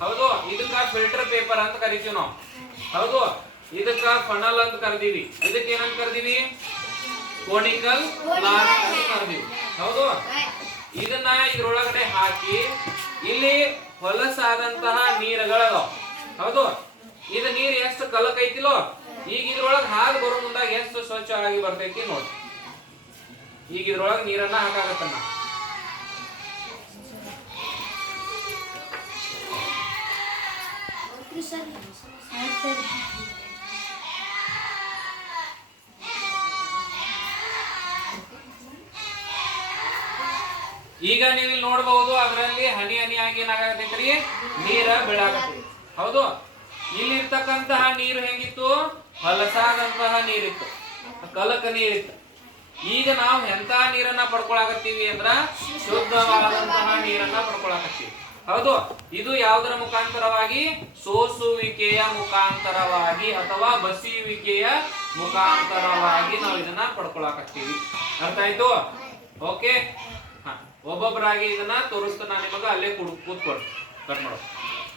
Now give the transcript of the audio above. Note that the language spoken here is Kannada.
ಹೌದು, ಇದಕ್ಕ ಫಿಲ್ಟರ್ ಪೇಪರ್ ಅಂತ ಕರಿತೀವಿ ನಾವು. ಹೌದು, ಇದಕ್ಕ ಫನಲ್ ಅಂತ ಕರ್ದೀವಿ. ಇದಕ್ಕೆ ಏನಂತ ಕರ್ದೀವಿ? ಕೋನಿಕಲ್ ಕರ್ದೀವಿ. ಹೌದು, ಇದನ್ನ ಇದ್ರೊಳಗಡೆ ಹಾಕಿ, ಇಲ್ಲಿ ಹೊಲಸಾದಂತಹ ನೀರುಗಳದಾವ. ಹೌದು, ಇದು ನೀರ್ ಎಷ್ಟು ಕಲಕ್ ಐತಿಲೋ, ಈಗ ಇದ್ರೊಳಗೆ ಹಾದು ಬರೋ ಮುಂದಾಗ ಎಷ್ಟು ಸ್ವಚ್ಛವಾಗಿ ಬರ್ತೈತಿ ನೋಡಿ. ಈಗ ಇದ್ರೊಳಗೆ ನೀರನ್ನ ಹಾಕಾಗತ್ತನ್ನ ಈಗ ನೀವು ಇಲ್ಲಿ ನೋಡಬಹುದು ಅದರಲ್ಲಿ ಹನಿ ಹನಿಯಾಗಿ ಏನಾಗತೈತ್ರಿ ನೀರ ಬೀಳಾಕತ್ತಿ ಹೌದು? ಇಲ್ಲಿರ್ತಕ್ಕಂತಹ ನೀರು ಹೆಂಗಿತ್ತು? ಹಲಸಾದಂತಹ ನೀರಿತ್ತು. ಕಲಕ ನೀರಿತ್ತು. ಈಗ ನಾವು ಎಂತ ನೀರನ್ನ ಪಡ್ಕೊಳಕತ್ತೀವಿ ಅಂದ್ರ ಶುದ್ಧವಾದಂತಹ ನೀರನ್ನ ಪಡ್ಕೊಳಕತ್ತೀವಿ. ಹೌದು, ಇದು ಯಾವುದರ ಮುಖಾಂತರವಾಗಿ? ಸೋಸುವಿಕೆಯ ಮುಖಾಂತರವಾಗಿ ಅಥವಾ ಬಸಿಯುವಿಕೆಯ ಮುಖಾಂತರವಾಗಿ ನಾವು ಇದನ್ನ ಪಡ್ಕೊಳಕತ್ತೀವಿ. ಅರ್ಥ ಆಯ್ತು? ಓಕೆ ಒಬ್ಬೊಬ್ಬರಾಗಿ ಇದನ್ನ ತೋರಿಸ್ತಾ ನಾನು ನಿಮಗೆ, ಅಲ್ಲೇ ಕೂತ್ಕೊಳ್ರಿ ಕಟ್ ಮಾಡೋ.